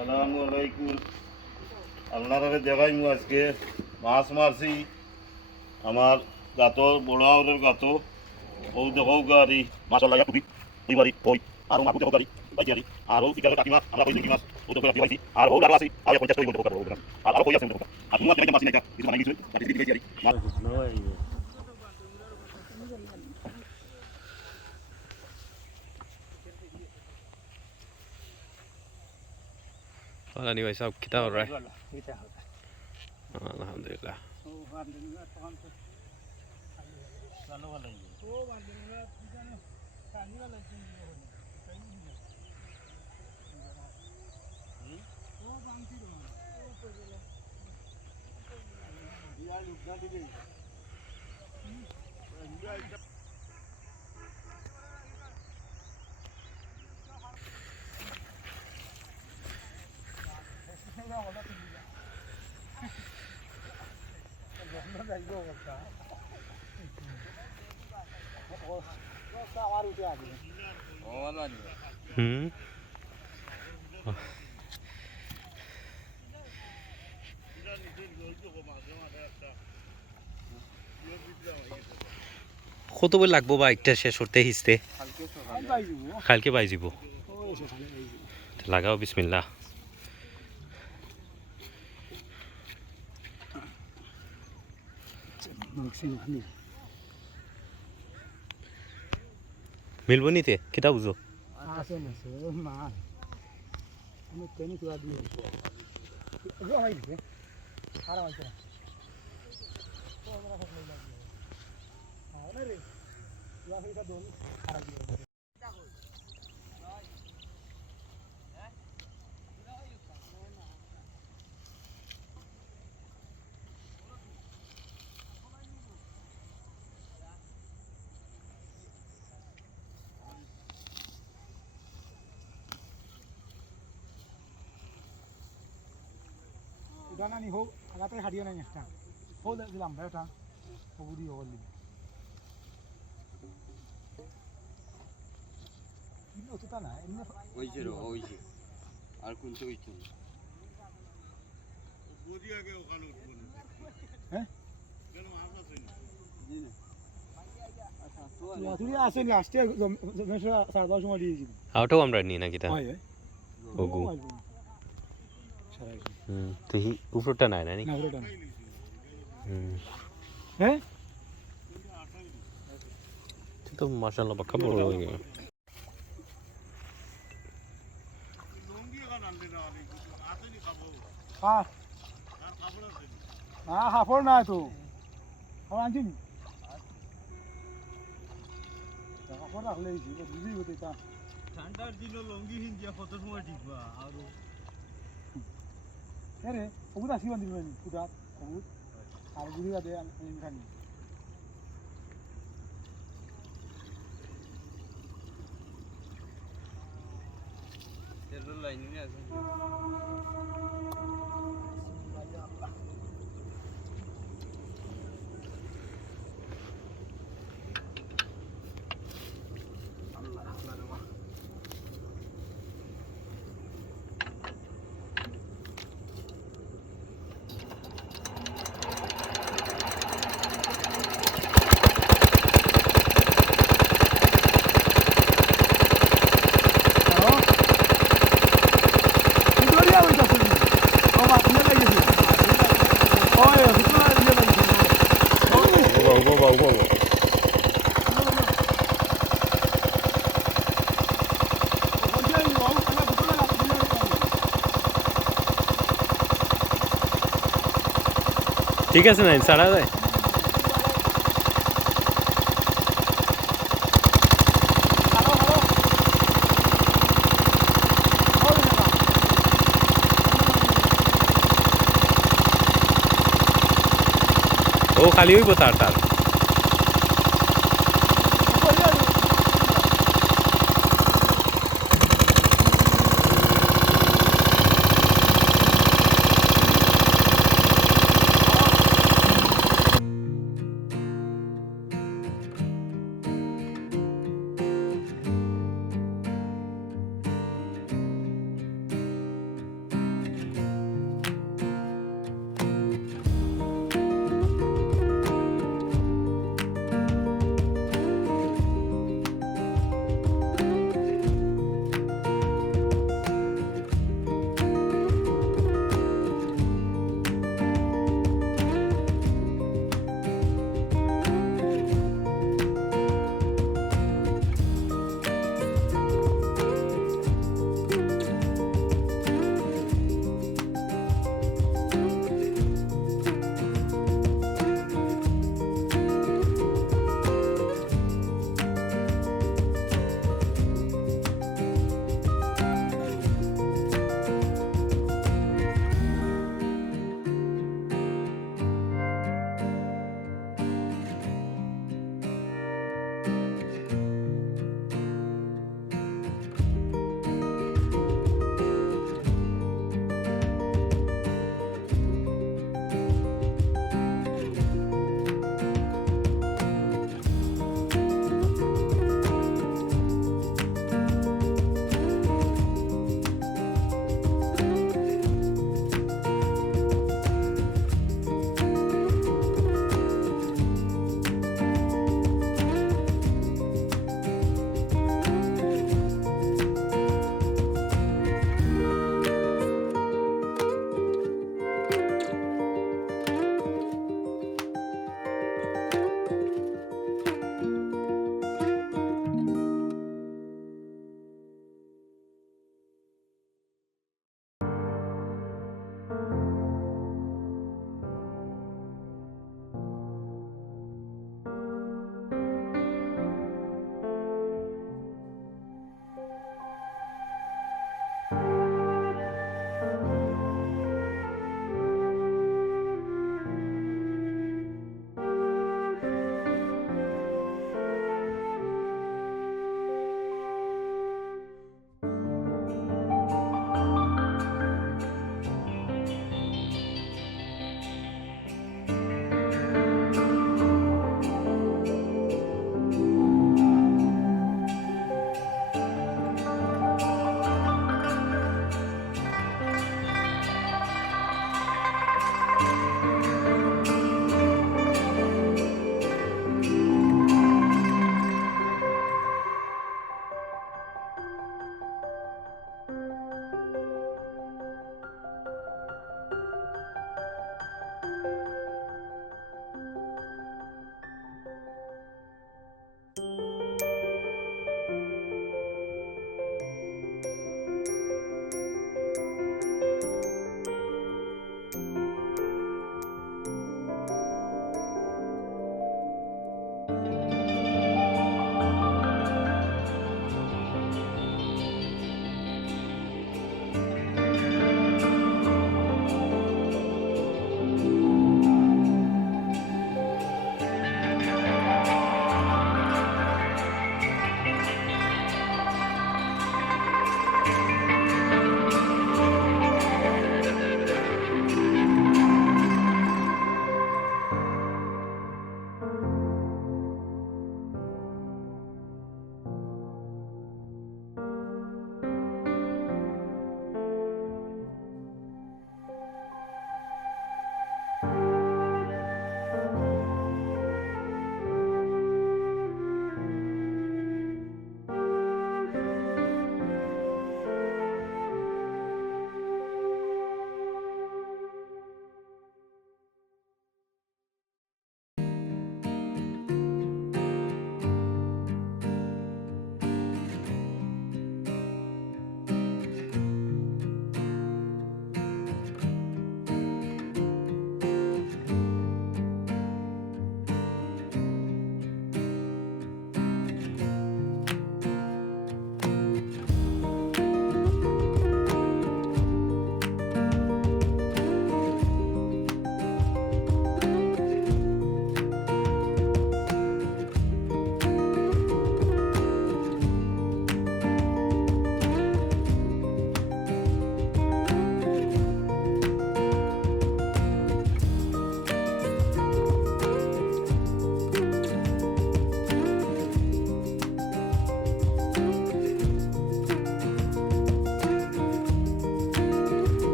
আসসালামু আলাইকুম। আপনারা দেখাইমু আজকে মাছ মারছি আমার গাত বড় আউরের গাত ও দেখো গাড়ি মাছ লাগা টুপি দুই বাড়ি হই আর মাছ দেখো গাড়ি বাইছি আরি আর ও কিটা কাকি মাছ আমরা কইছি কি মাছ ও দেখো বাইছি আর ও আর আসি আর 50 টাকা বলতে পারবো আর কই আছে দেখো আর তুমি মাছ মাছ নাই কিছু বানাই কিছু কাটি দিয়েছি আরি नहीं भाई साहब कितना हो रहा है अल्हम्दुलिल्लाह কত বই লাগবো বাইকটা শেষ করতে হিসতে কালকে পাই যাব লাগাও বিসমিল্লাহ মিলবো নিতে কিতা বুঝো Dana ni ho, agate hadiah nanya sta. Ho dah bilang berapa? Ho budi ho beli. Ini otu tanah, ini. ওই যে আর কোন তো ওইটা বদি আগে ওখানে উঠবো না হ্যাঁ কেন আমরা কই না জি না আচ্ছা তো তুই আসেন লাস্টে মেশা 10:30 সময় দিয়েছি আউটো আমরা নি না কিতা হয় ওগু সারাই তুই উপরটা নাই না নি না ওটা না হুম হ্যাঁ তো মাশাআল্লাহ বাক্কা বড় হয়ে গেল লঙ্গি এখন আনতে না অনেক আসেনি খাবো হ্যাঁ আর খাবো না না হাফড় না তো খাবার আনছি নি হাফড় রাখলেই বুঝি হতে তা ঠান্ডার দিন লঙ্গি হিন্দিয়া কত সময় টিকবা আর আরে ওগুলা আসি বান্দি বলেন পুরা ওগুলা আর গুড়িয়া দে আমি খানি তেল লাইন নিয়ে আসেন ঠিক আছে না ছাড়া যায় ও খালি হইব তার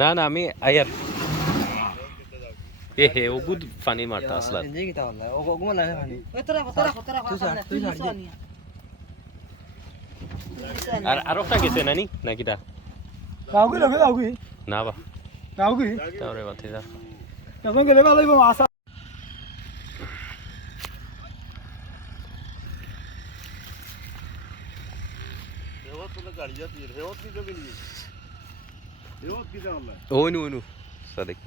না না আমি আয়ার এ হে ওগুদ পানি মারতা আসলা আর আরেকটা গেছে নানি নাকিটা গাওগি লগে গাওগি না বা গাওগি তাওরে বাতে যা এখন গেলে ভালো হইব মাছ ওইনু ওইনু সাদেক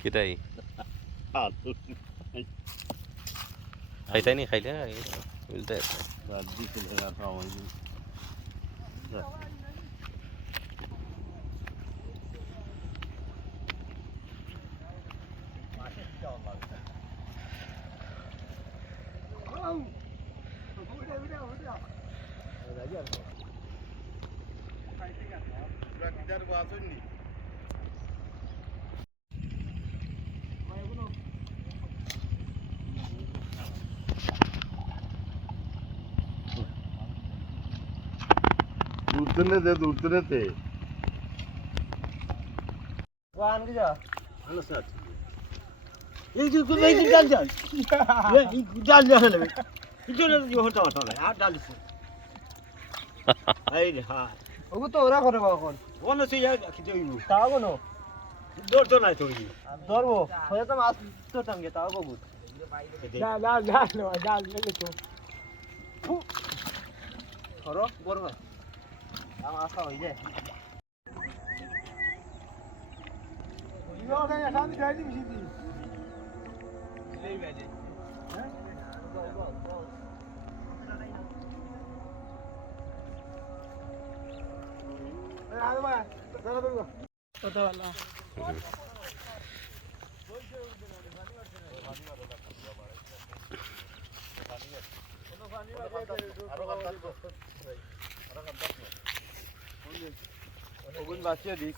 কিটাই খাইতাই নি খাইলে উল্টা দূরতে এই যে এই যে ডাল ডাল এই ডাল ডাল হবে এটা না হতো হতো আর ডাল আছে এই হ্যাঁ ওগো তো ওরা করে কখন কোন সে কি দেইব তাও কোন দৌড় তো নাই তোর ধরবো হয়ে তো মাছ তো টাঙ্গে তাও কবুত ডাল ডাল ডাল ডাল লেগে তো ধরো বড় ভাই আম আসা হই যায় ইনো গায় শান্তি গাই দি মিশি এই বাজে হ্যাঁ আরে মা দাঁড়া দাঁড়া কত ভালো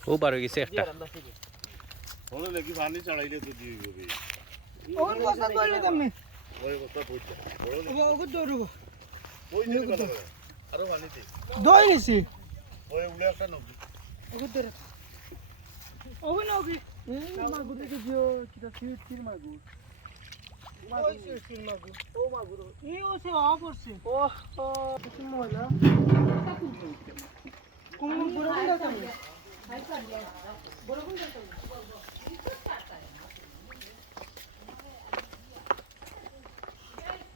ও বারো গেছে একটা বলো নাকি পানি চড়াইলে তো দিয়ে দেবে ওর কথা কইলে তুমি ওই কথা বলছে বলো ওগো দৌড়বো ওই যে কথা বলে আরো পানি দে দই নিছি ওই উড়ে একটা নদী ওগো দৌড় ওগো না ওগো মাগুর দেখে জিও কিটা সির মাগুর ওই সির মাগুর ও মাগুর এই ও সে অফ করছে ও কিছু ময়লা কোন বড় কোন দাও তুমি বড় কোন দাও তুমি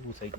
মুসাই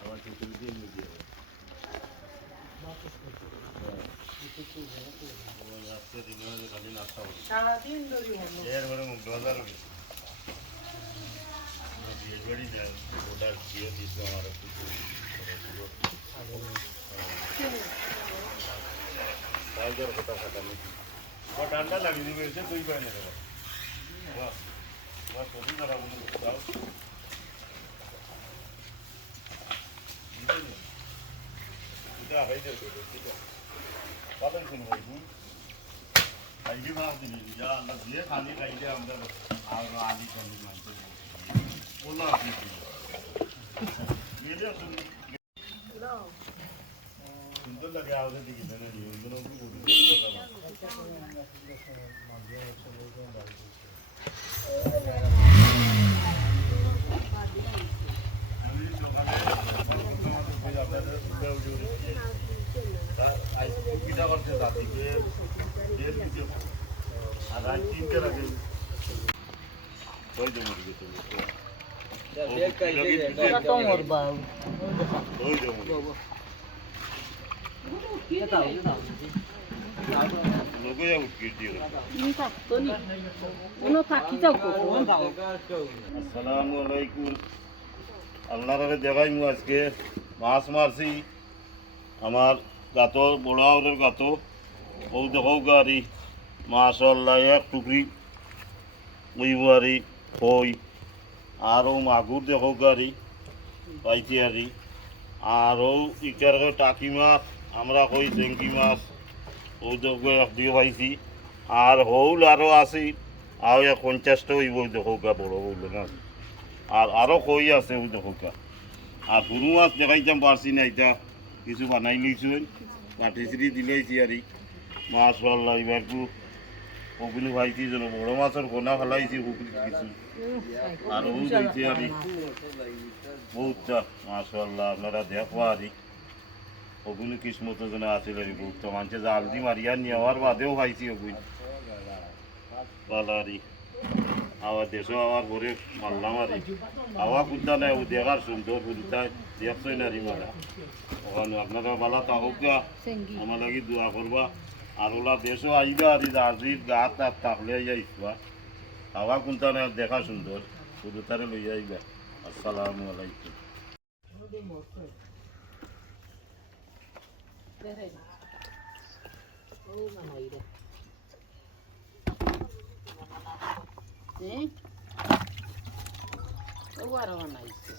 আবার কিছু দিয়ে দিয়ে সারাদিন ধরে এর বড় মুখ বাজার বেড়ি দেন ওটা দিয়ে দিতে আমার একটু টাইগার কথা কথা নাকি ও ডান্ডা লাগিয়ে দিবে এসে তুই পাই না বাহ বাহ সবই না রাখুন দাও এটা হাইতে দেবে ঠিক আছে কতই শুনবো তুই আইডি মাছ দিলি যা আল্লাহ দিয়ে খালি খাইলে আমরা আর আলি খালি মানতে বললো আপনি গেলে সুন্দর লাগে আমাদের দিকে জানেন ওই জন্য পিঠা করতে দাদিকে আর রাত 3টে রাখে ওই জন্য আসসালামু আলাইকুম আপনারা দেখাই আজকে মাছ মারছি আমার গাতো বড় আউরের গাতো ও দেখো গাড়ি মাশাআল্লাহ এক টুকরি ওই বাড়ি কই আরও মাগুর দেখো গাড়ি পাইছি আরি আরও ইটার টাকি মাছ আমরা কই চেঙ্গি মাছ ও দেখো এক দিয়ে পাইছি আর হৌল আরও আছে আর 50টা হইব দেখো গা বড় হইল না আর আরও কই আছে ওই দেখো গা আর গরু মাছ দেখাইতাম পারছি না এটা কিছু বানাই নিয়েছিলেন কাঠিছিড়ি দিলেছি আরি মাশাআল্লাহ এবার ওগুলো ভাইছি যেন বড় মাছের কোনা ফেলাইছি ওগুলি কিছু আর ও দিয়েছি আরি বহুতটা মাশাআল্লাহ আপনারা দেখো আরি ওগুলো কিসমত যেন আসলে বহুতটা মানুষে জাল দি মারিয়া নেওয়ার বাদেও ভাইছি ওগুলি ভালো আরি আবার দেশও আবার ভরে মারলাম আরি হাওয়া কুদ্দা নাই ও দেখার সুন্দর বুঝতায় দেখছই না রি মারা ওখানে আপনারা ভালো থাকুক আমার লাগি দোয়া করবা আর ওলা দেশও আইবা আর আজির গাছ তার থাকলে যাইবা হাওয়া কোনটা নাই দেখা সুন্দর শুধু তারে লই আইবা আসসালামু আলাইকুম ও আর বানাইছে